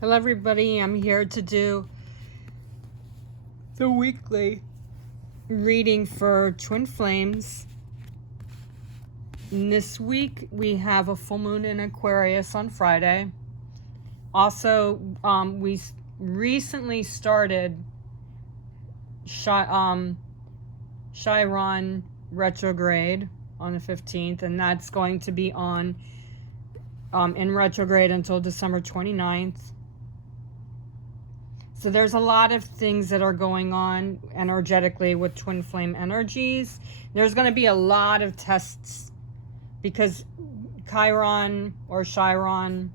Hello everybody, I'm here to do the weekly reading for Twin Flames. And this week we have a full moon in Aquarius on Friday. Also, we recently started Chiron retrograde on the 15th, and that's going to be on in retrograde until December 29th. So there's a lot of things that are going on energetically with twin flame energies. There's going to be a lot of tests because Chiron or Chiron,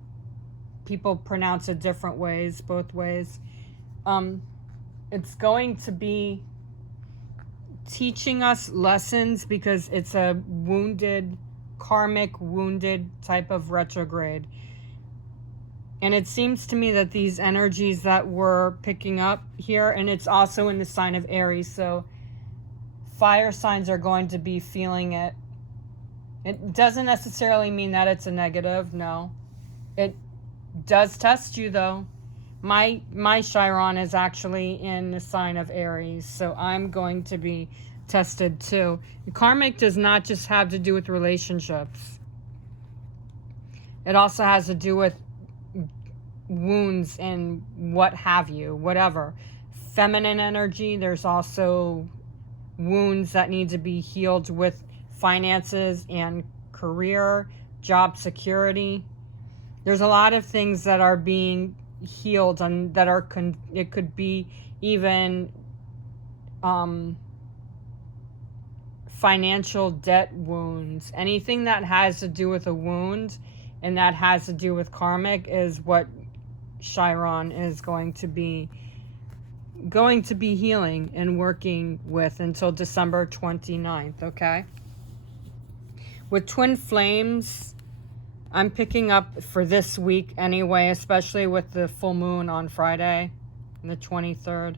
people pronounce it different ways, both ways. It's going to be teaching us lessons because it's a karmic wounded type of retrograde. And it seems to me that these energies that we're picking up here, and it's also in the sign of Aries, so fire signs are going to be feeling it. It doesn't necessarily mean that it's a negative, no. It does test you, though. My Chiron is actually in the sign of Aries, so I'm going to be tested too. Karmic does not just have to do with relationships. It also has to do with wounds and what have you, whatever. Feminine energy, there's also wounds that need to be healed with finances and career, job security. There's a lot of things that are being healed and that are it could be even financial debt wounds. Anything that has to do with a wound and that has to do with karmic is what Chiron is going to be healing and working with until December 29th, okay? With twin flames, I'm picking up for this week anyway, especially with the full moon on Friday, the 23rd.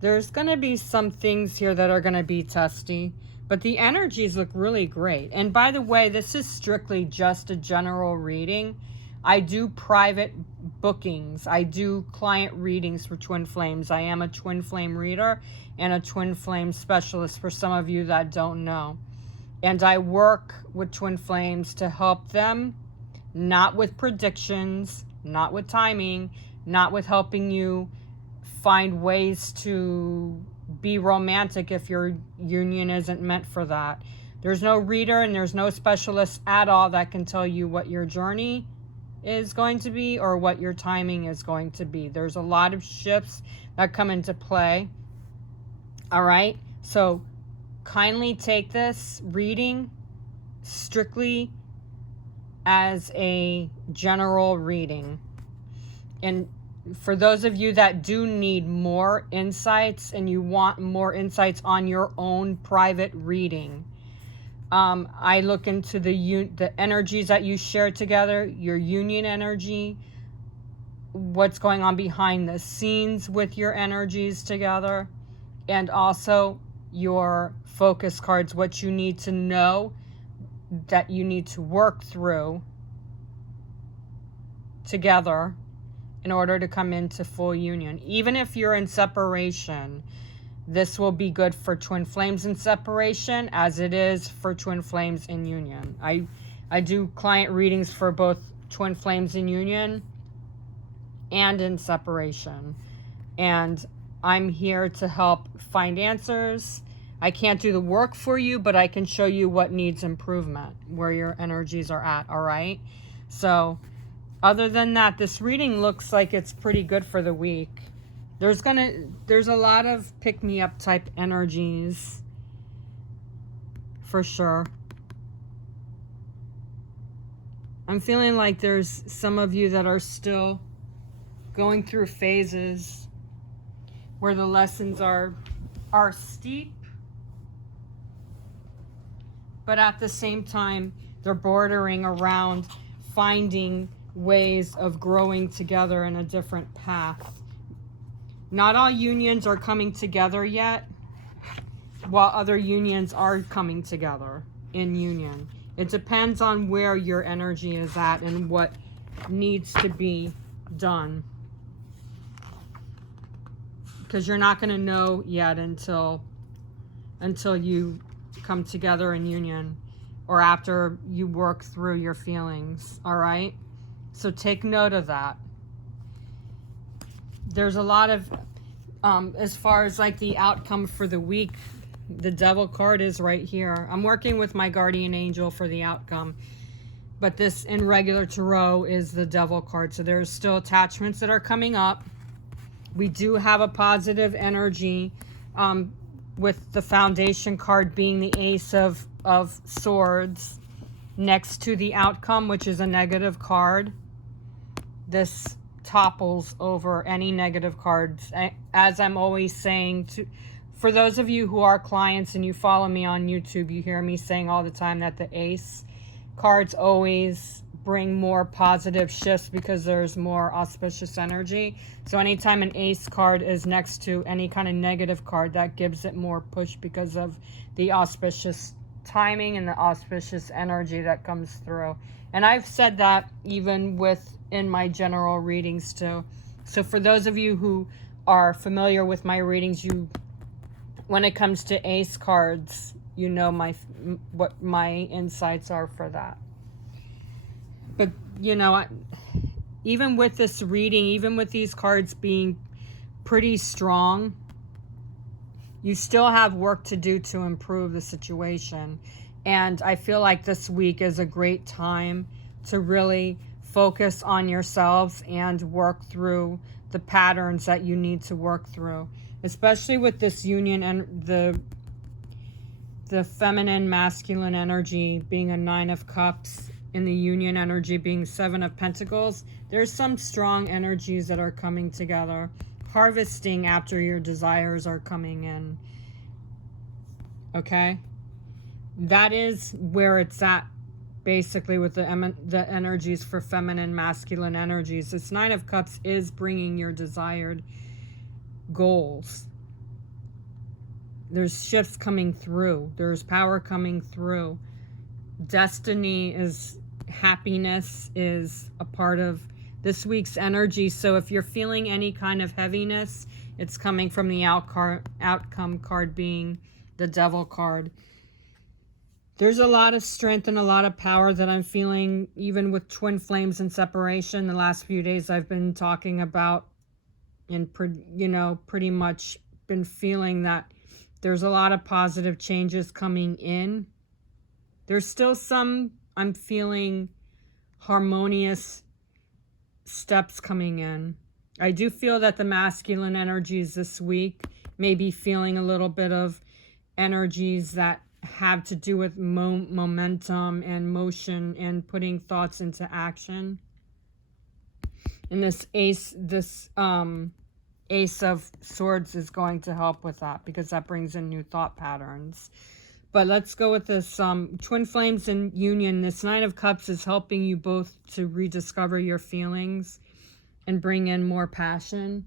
There's going to be some things here that are going to be testy, but the energies look really great. And by the way, this is strictly just a general reading. I do private bookings. I do client readings for twin flames. I am a twin flame reader and a twin flame specialist for some of you that don't know. And I work with twin flames to help them, not with predictions, not with timing, not with helping you find ways to be romantic if your union isn't meant for that. There's no reader and there's no specialist at all that can tell you what your journey is going to be or what your timing is going to be. There's a lot of shifts that come into play. All right, so kindly take this reading strictly as a general reading. And for those of you that do need more insights and you want more insights on your own private reading, I look into the energies that you share together, your union energy, what's going on behind the scenes with your energies together, and also your focus cards, what you need to know that you need to work through together in order to come into full union. Even if you're in separation, this will be good for twin flames in separation as it is for twin flames in union. I do client readings for both twin flames in union and in separation. And I'm here to help find answers. I can't do the work for you, but I can show you what needs improvement, where your energies are at, all right? So other than that, this reading looks like it's pretty good for the week. There's a lot of pick-me-up type energies, for sure. I'm feeling like there's some of you that are still going through phases where the lessons are steep, but at the same time, they're bordering around finding ways of growing together in a different path. Not all unions are coming together yet, while other unions are coming together in union. It depends on where your energy is at and what needs to be done. Because you're not going to know yet until you come together in union, or after you work through your feelings. All right, so take note of that. There's a lot of as far as like the outcome for the week, the Devil card is right here. I'm working with my guardian angel for the outcome, but this in regular tarot is the Devil card. So there's still attachments that are coming up. We do have a positive energy with the Foundation card being the Ace of Swords next to the outcome, which is a negative card. This topples over any negative cards. As I'm always saying, for those of you who are clients and you follow me on YouTube, you hear me saying all the time that the Ace cards always bring more positive shifts because there's more auspicious energy. So anytime an Ace card is next to any kind of negative card, that gives it more push because of the auspicious timing and the auspicious energy that comes through. And I've said that even in my general readings too. So for those of you who are familiar with my readings, when it comes to Ace cards, you know what my insights are for that. But, you know, even with this reading, even with these cards being pretty strong, you still have work to do to improve the situation. And I feel like this week is a great time to really focus on yourselves and work through the patterns that you need to work through. Especially with this union and the feminine masculine energy being a 9 of Cups, in the union energy being 7 of Pentacles. There's some strong energies that are coming together, harvesting after your desires are coming in. Okay, that is where it's at, basically, with the energies for feminine masculine energies. This 9 of Cups is bringing your desired goals. There's shifts coming through. There's power coming through. Destiny is, happiness is a part of this week's energy. So if you're feeling any kind of heaviness, it's coming from the outcome card being the Devil card. There's a lot of strength and a lot of power that I'm feeling, even with twin flames and separation. The last few days I've been talking about, and pretty much been feeling that there's a lot of positive changes coming in. There's still some, I'm feeling, harmonious steps coming in. I do feel that the masculine energies this week may be feeling a little bit of energies that have to do with momentum and motion and putting thoughts into action. And this Ace of Swords is going to help with that because that brings in new thought patterns. But let's go with this twin flames and union. This 9 of Cups is helping you both to rediscover your feelings and bring in more passion.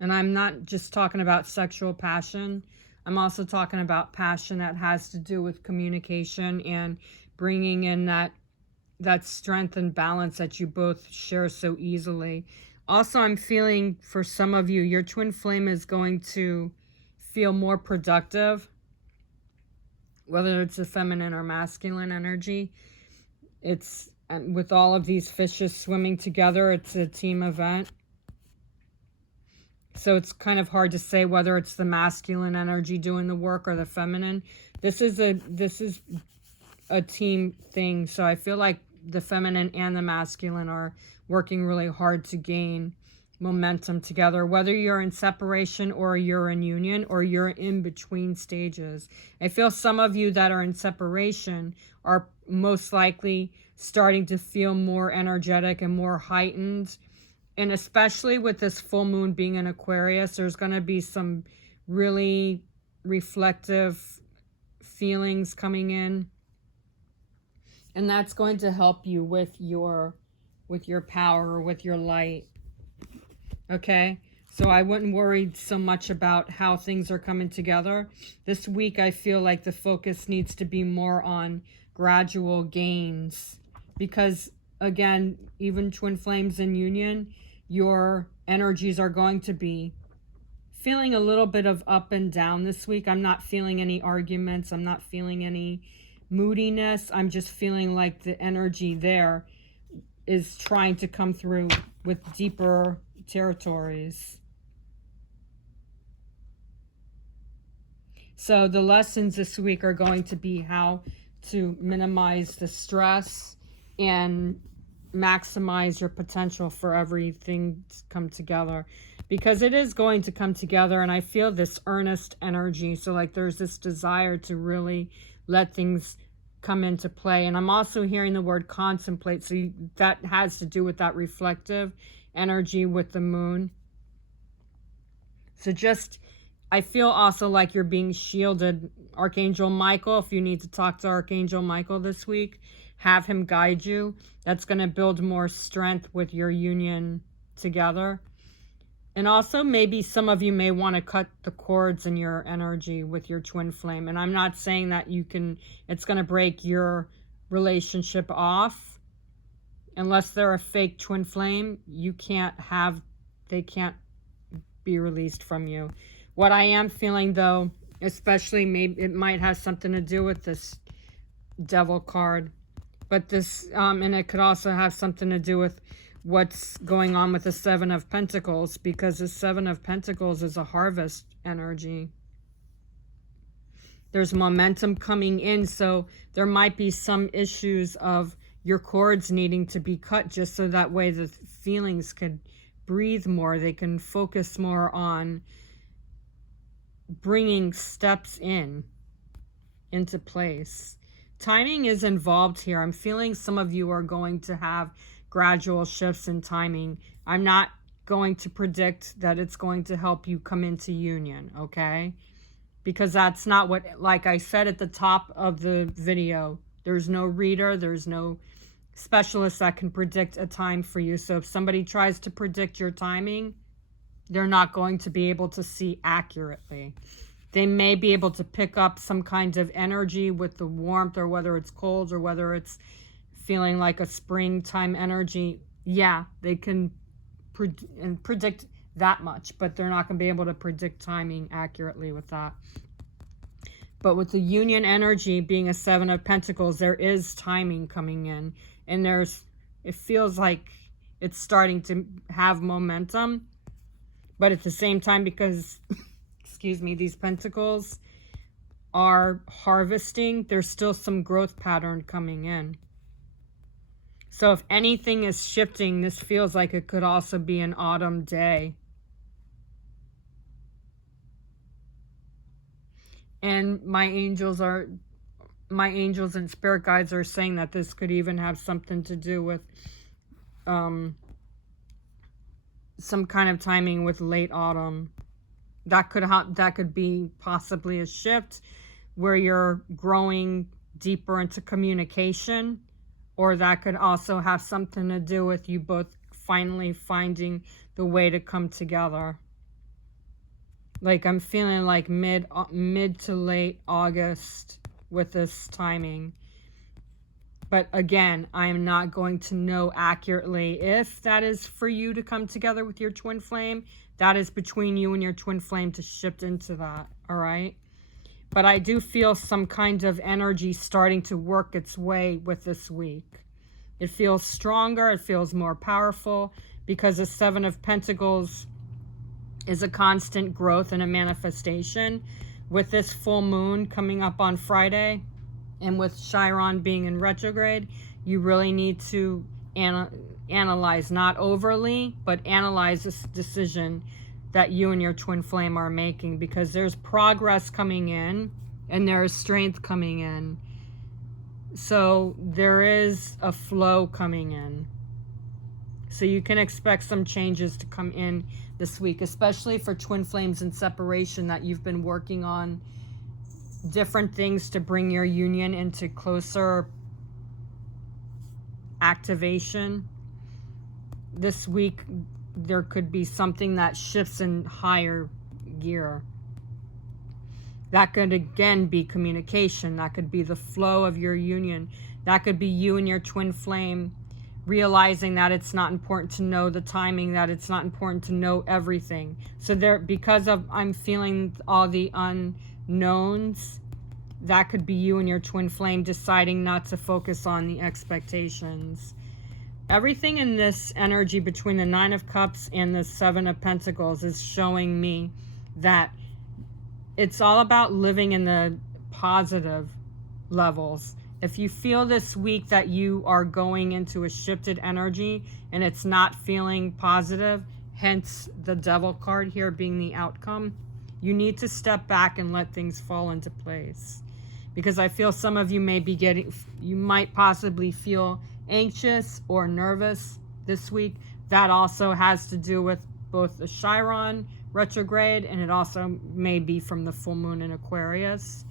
And I'm not just talking about sexual passion. I'm also talking about passion that has to do with communication and bringing in that strength and balance that you both share so easily. Also, I'm feeling for some of you, your twin flame is going to feel more productive, whether it's a feminine or masculine energy. It's with all of these fishes swimming together, it's a team event. So it's kind of hard to say whether it's the masculine energy doing the work or the feminine. This is a team thing. So I feel like the feminine and the masculine are working really hard to gain momentum together, whether you're in separation or you're in union or you're in between stages. I feel some of you that are in separation are most likely starting to feel more energetic and more heightened. And especially with this full moon being in Aquarius, there's going to be some really reflective feelings coming in. And that's going to help you with your power or with your light. Okay? So I wouldn't worry so much about how things are coming together. This week I feel like the focus needs to be more on gradual gains, because again, even twin flames in union, your energies are going to be feeling a little bit of up and down this week. I'm not feeling any arguments. I'm not feeling any moodiness. I'm just feeling like the energy there is trying to come through with deeper territories. So the lessons this week are going to be how to minimize the stress and maximize your potential for everything to come together, because it is going to come together. And I feel this earnest energy. So like there's this desire to really let things come into play. And I'm also hearing the word contemplate. So that has to do with that reflective energy with the moon. So just, I feel also like you're being shielded. Archangel Michael, if you need to talk to Archangel Michael this week, have him guide you. That's going to build more strength with your union together. And also maybe some of you may want to cut the cords in your energy with your twin flame. And I'm not saying that you can, it's going to break your relationship off. Unless they're a fake twin flame, you can't have, they can't be released from you. What I am feeling though, especially maybe it might have something to do with this Devil card, but this, and it could also have something to do with what's going on with the Seven of Pentacles, because the Seven of Pentacles is a harvest energy. There's momentum coming in, so there might be some issues of your cords needing to be cut just so that way the feelings could breathe more. They can focus more on bringing steps into place. Timing is involved here. I'm feeling some of you are going to have gradual shifts in timing. I'm not going to predict that it's going to help you come into union, okay? Because that's not what, like I said at the top of the video, there's no reader, there's no specialist that can predict a time for you. So if somebody tries to predict your timing, they're not going to be able to see accurately. They may be able to pick up some kind of energy with the warmth, or whether it's cold, or whether it's feeling like a springtime energy. Yeah, they can predict that much, but they're not going to be able to predict timing accurately with that. But with the union energy being a Seven of Pentacles, there is timing coming in. And it feels like it's starting to have momentum. But at the same time, because, excuse me, these pentacles are harvesting, there's still some growth pattern coming in. So if anything is shifting, this feels like it could also be an autumn day. And my angels and spirit guides are saying that this could even have something to do with some kind of timing with late autumn. That could be possibly a shift where you're growing deeper into communication, or that could also have something to do with you both finally finding the way to come together. Like I'm feeling like mid to late August with this timing. But again, I am not going to know accurately if that is for you to come together with your twin flame. That is between you and your twin flame to shift into that, all right? But I do feel some kind of energy starting to work its way with this week. It feels stronger, it feels more powerful, because the Seven of Pentacles is a constant growth and a manifestation. With this full moon coming up on Friday, and with Chiron being in retrograde, you really need to analyze, not overly, but analyze this decision that you and your twin flame are making, because there's progress coming in and there's strength coming in. So there is a flow coming in. So you can expect some changes to come in this week, especially for twin flames in separation that you've been working on different things to bring your union into closer activation. This week, there could be something that shifts in higher gear. That could again be communication. That could be the flow of your union. That could be you and your twin flame realizing that it's not important to know the timing, that it's not important to know everything. So there, because of I'm feeling all the unknowns, that could be you and your twin flame deciding not to focus on the expectations. Everything in this energy between the Nine of Cups and the Seven of Pentacles is showing me that it's all about living in the positive levels. If you feel this week that you are going into a shifted energy and it's not feeling positive, hence the Devil card here being the outcome, you need to step back and let things fall into place. Because I feel some of you you might possibly feel anxious or nervous this week. That also has to do with both the Chiron retrograde, and it also may be from the full moon in Aquarius.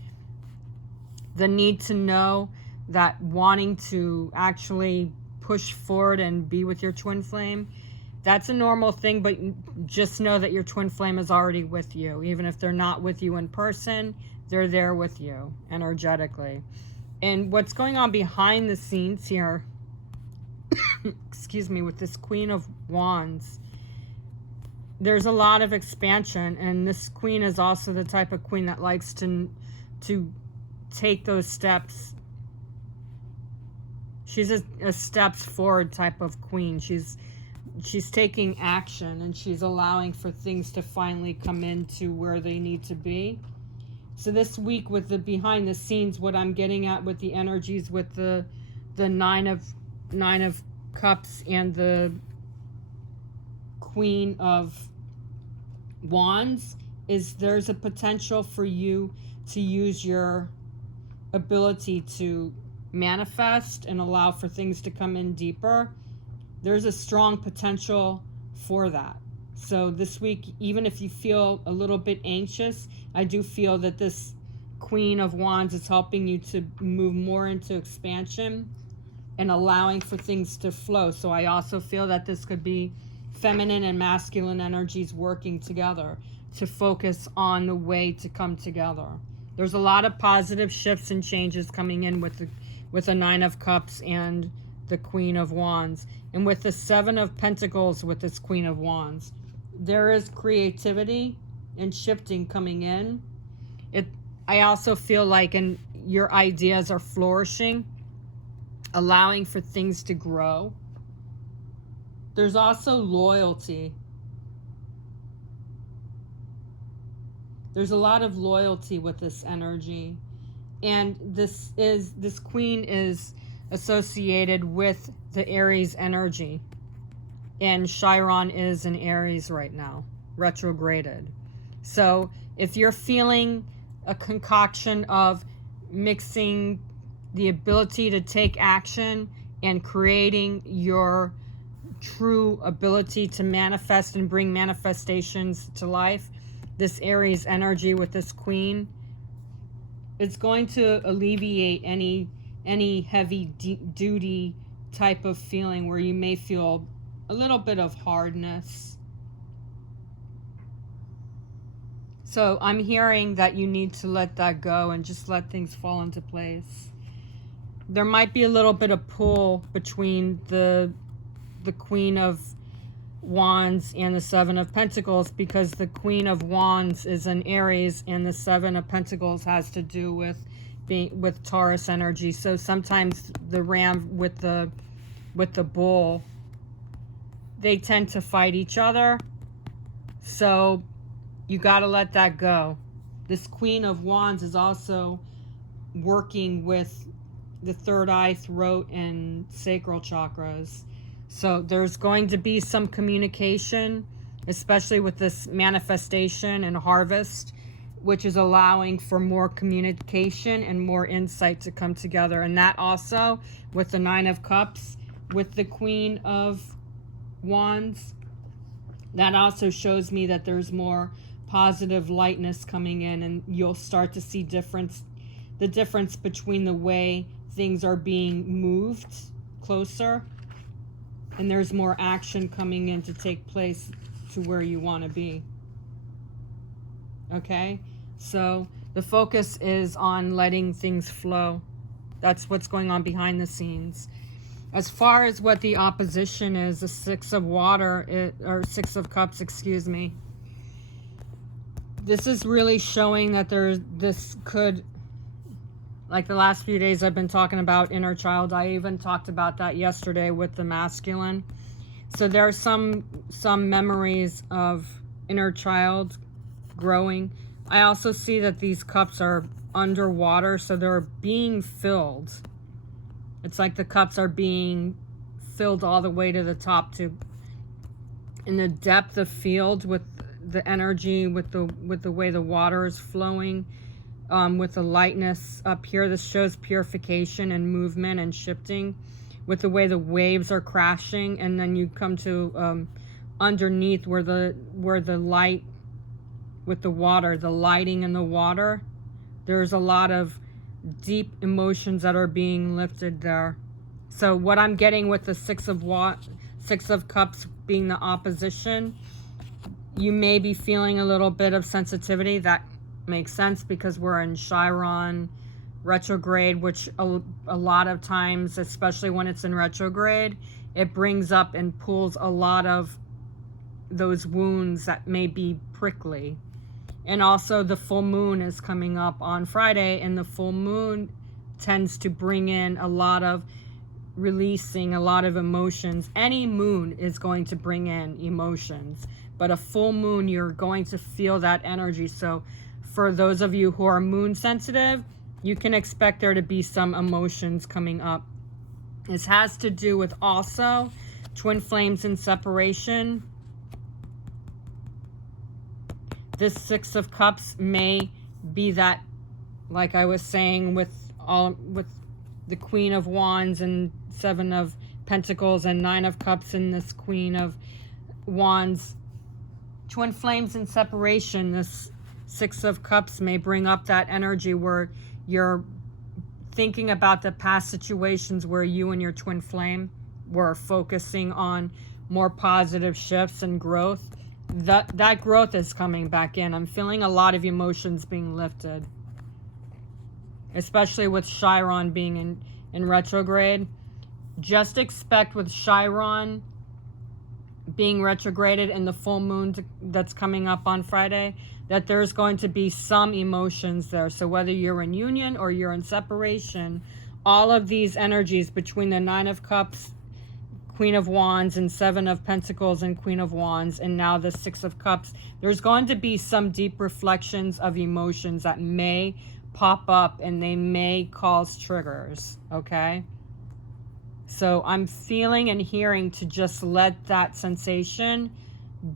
The need to know that wanting to actually push forward and be with your twin flame, that's a normal thing, but just know that your twin flame is already with you. Even if they're not with you in person, they're there with you energetically. And what's going on behind the scenes here, excuse me, with this Queen of Wands, there's a lot of expansion, and this queen is also the type of queen that likes to take those steps. She's a steps forward type of queen. She's taking action, and she's allowing for things to finally come into where they need to be. So this week with the behind the scenes, what I'm getting at with the energies with the nine of Cups and the Queen of Wands is there's a potential for you to use your ability to manifest and allow for things to come in deeper. There's a strong potential for that. So this week, even if you feel a little bit anxious, I do feel that this Queen of Wands is helping you to move more into expansion and allowing for things to flow. So I also feel that this could be feminine and masculine energies working together to focus on the way to come together. There's a lot of positive shifts and changes coming in with the Nine of Cups and the Queen of Wands. And with the Seven of Pentacles with this Queen of Wands, there is creativity and shifting coming in. I also feel like your ideas are flourishing, allowing for things to grow. There's also loyalty. There's a lot of loyalty with this energy. And this queen is associated with the Aries energy. And Chiron is in Aries right now, retrograded. So if you're feeling a concoction of mixing the ability to take action and creating your true ability to manifest and bring manifestations to life, this Aries energy with this queen, it's going to alleviate any heavy duty type of feeling where you may feel a little bit of hardness. So I'm hearing that you need to let that go and just let things fall into place. There might be a little bit of pull between the Queen of Wands and the Seven of Pentacles, because the Queen of Wands is an Aries and the Seven of Pentacles has to do with Taurus energy. So sometimes the ram with the bull, they tend to fight each other. So you got to let that go. This Queen of Wands is also working with the third eye, throat, and sacral chakras. So there's going to be some communication, especially with this manifestation and harvest, which is allowing for more communication and more insight to come together. And that also, with the Nine of Cups, with the Queen of Wands, that also shows me that there's more positive lightness coming in, and you'll start to see the difference between the way things are being moved closer, and there's more action coming in to take place to where you want to be. Okay? So the focus is on letting things flow. That's what's going on behind the scenes. As far as what the opposition is, the Six of Water, or Six of Cups, excuse me. This is really showing that this could, like the last few days I've been talking about inner child. I even talked about that yesterday with the masculine. So there are some memories of inner child growing. I also see that these cups are underwater, so they're being filled. It's like the cups are being filled all the way to the top, to in the depth of field with the energy, with the way the water is flowing, with the lightness up here. This shows purification and movement and shifting, with the way the waves are crashing. And then you come to underneath where the light with the water, the lighting in the water, there's a lot of deep emotions that are being lifted there. So what I'm getting with the Six of Cups being the opposition, you may be feeling a little bit of sensitivity. That makes sense because we're in Chiron retrograde, which a lot of times, especially when it's in retrograde, it brings up and pulls a lot of those wounds that may be prickly. And also the full moon is coming up on Friday, and the full moon tends to bring in a lot of releasing, a lot of emotions. Any moon is going to bring in emotions, but a full moon, you're going to feel that energy. So for those of you who are moon sensitive, you can expect there to be some emotions coming up. This has to do with also twin flames in separation. This Six of Cups may be that, like I was saying, with the Queen of Wands and Seven of Pentacles and Nine of Cups and this Queen of Wands. Twin flames in separation, this Six of Cups may bring up that energy where you're thinking about the past situations where you and your twin flame were focusing on more positive shifts and growth. That growth is coming back in. I'm feeling a lot of emotions being lifted, especially with Chiron being in retrograde. Just expect with Chiron being retrograded and the full moon that's coming up on Friday, that there's going to be some emotions there. So whether you're in union or you're in separation, all of these energies between the Nine of Cups, Queen of Wands, and Seven of Pentacles and Queen of Wands, and now the Six of Cups, there's going to be some deep reflections of emotions that may pop up and they may cause triggers, okay? So I'm feeling and hearing to just let that sensation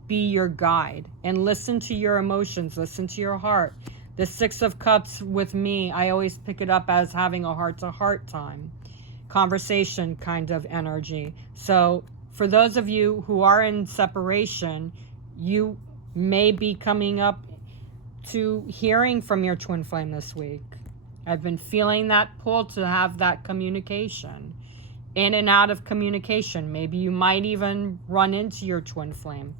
be your guide and listen to your emotions, listen to your heart. The Six of Cups with me, I always pick it up as having a heart-to-heart time, conversation kind of energy. So for those of you who are in separation, you may be coming up to hearing from your twin flame this week. I've been feeling that pull to have that communication, in and out of communication. Maybe you might even run into your twin flame.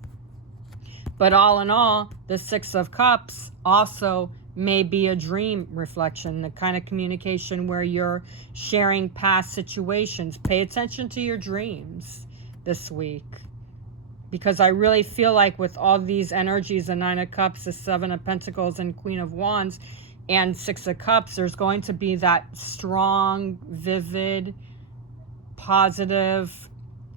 But all in all, the Six of Cups also may be a dream reflection, the kind of communication where you're sharing past situations. Pay attention to your dreams this week, because I really feel like with all these energies, the Nine of Cups, the Seven of Pentacles, and Queen of Wands, and Six of Cups, there's going to be that strong, vivid, positive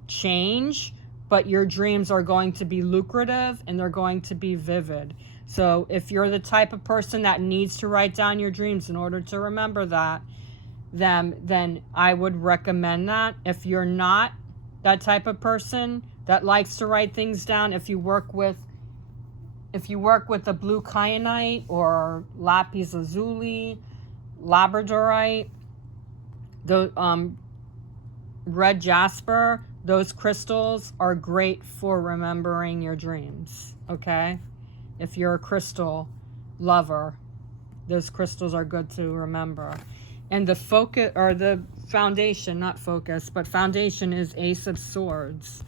change, but your dreams are going to be lucrative and they're going to be vivid. So if you're the type of person that needs to write down your dreams in order to remember them, then I would recommend that. If you're not that type of person that likes to write things down, if you work with the blue kyanite or lapis lazuli, labradorite, the red jasper, those crystals are great for remembering your dreams, okay? If you're a crystal lover, those crystals are good to remember. And the focus, or the foundation, not focus, but foundation is Ace of Swords.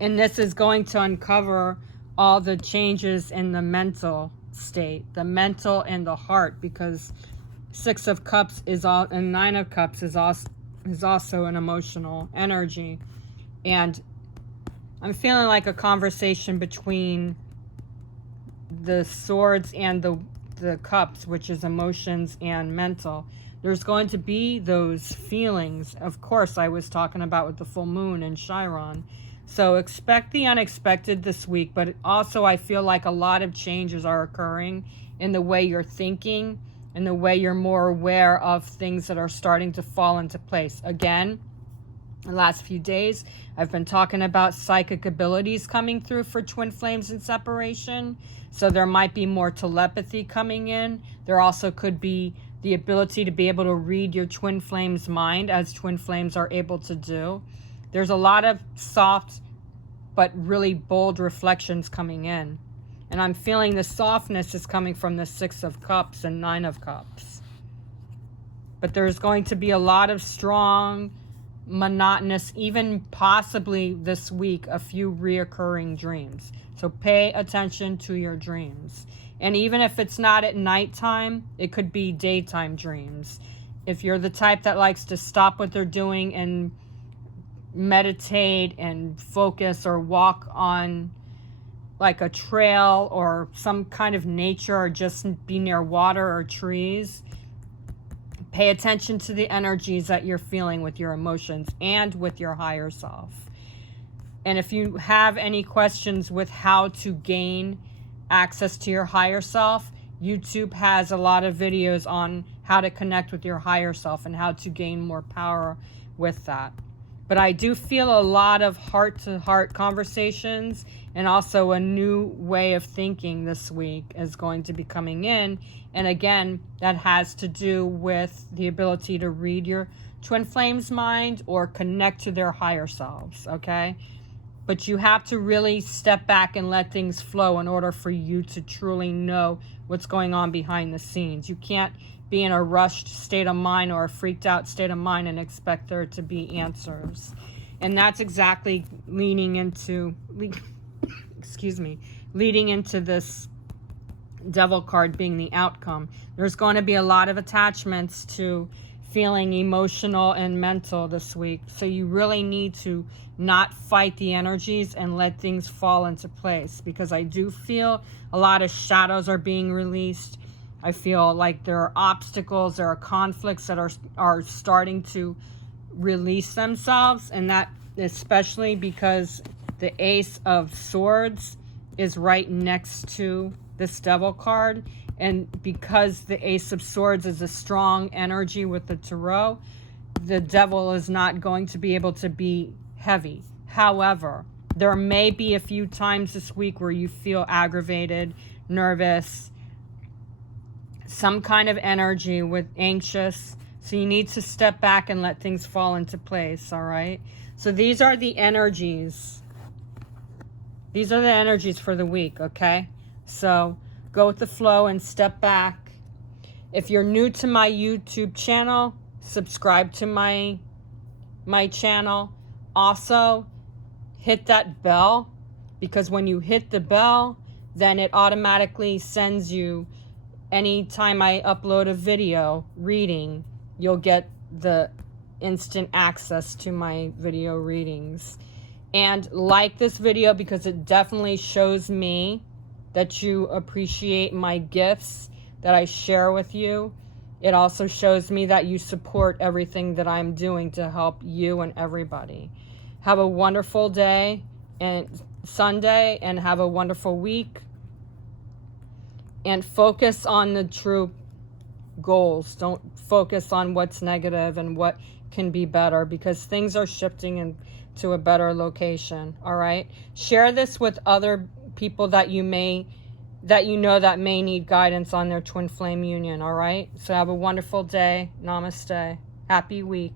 And this is going to uncover all the changes in the mental state, the mental and the heart, because Six of Cups is all, and Nine of Cups is is also an emotional energy. And I'm feeling like a conversation between the swords and the cups, which is emotions and mental. There's going to be those feelings, of course, I was talking about with the full moon and Chiron. So expect the unexpected this week, but also I feel like a lot of changes are occurring in the way you're thinking and the way you're more aware of things that are starting to fall into place. Again, the last few days, I've been talking about psychic abilities coming through for twin flames in separation. So there might be more telepathy coming in. There also could be the ability to be able to read your twin flame's mind, as twin flames are able to do. There's a lot of soft but really bold reflections coming in. And I'm feeling the softness is coming from the 6 of Cups and 9 of Cups. But there's going to be a lot of strong, monotonous, even possibly this week, a few reoccurring dreams. So pay attention to your dreams. And even if it's not at nighttime, it could be daytime dreams. If you're the type that likes to stop what they're doing and meditate and focus or walk on like a trail or some kind of nature, or just be near water or trees, pay attention to the energies that you're feeling with your emotions and with your higher self. And if you have any questions with how to gain access to your higher self, YouTube has a lot of videos on how to connect with your higher self and how to gain more power with that. But I do feel a lot of heart-to-heart conversations, and also a new way of thinking this week is going to be coming in. And again, that has to do with the ability to read your twin flame's mind or connect to their higher selves, okay? But you have to really step back and let things flow in order for you to truly know what's going on behind the scenes. You can't be in a rushed state of mind or a freaked out state of mind and expect there to be answers. And that's exactly leading into this Devil card being the outcome. There's going to be a lot of attachments to feeling emotional and mental this week. So you really need to not fight the energies and let things fall into place, because I do feel a lot of shadows are being released. I feel like there are obstacles, there are conflicts that are starting to release themselves, and that especially because the Ace of Swords is right next to this Devil card, and because the Ace of Swords is a strong energy with the Tarot, the Devil is not going to be able to be heavy. However, there may be a few times this week where you feel aggravated, nervous, some kind of energy with anxious. So you need to step back and let things fall into place, all right? So these are the energies. These are the energies for the week, okay? So go with the flow and step back. If you're new to my YouTube channel, subscribe to my channel. Also, hit that bell, because when you hit the bell, then it automatically sends you, anytime I upload a video reading, you'll get the instant access to my video readings. And like this video, because it definitely shows me that you appreciate my gifts that I share with you. It also shows me that you support everything that I'm doing to help you and everybody. Have a wonderful day and Sunday, and have a wonderful week. And focus on the true goals. Don't focus on what's negative and what can be better, because things are shifting into a better location. All right. Share this with other people that you know that may need guidance on their twin flame union. All right. So have a wonderful day. Namaste. Happy week.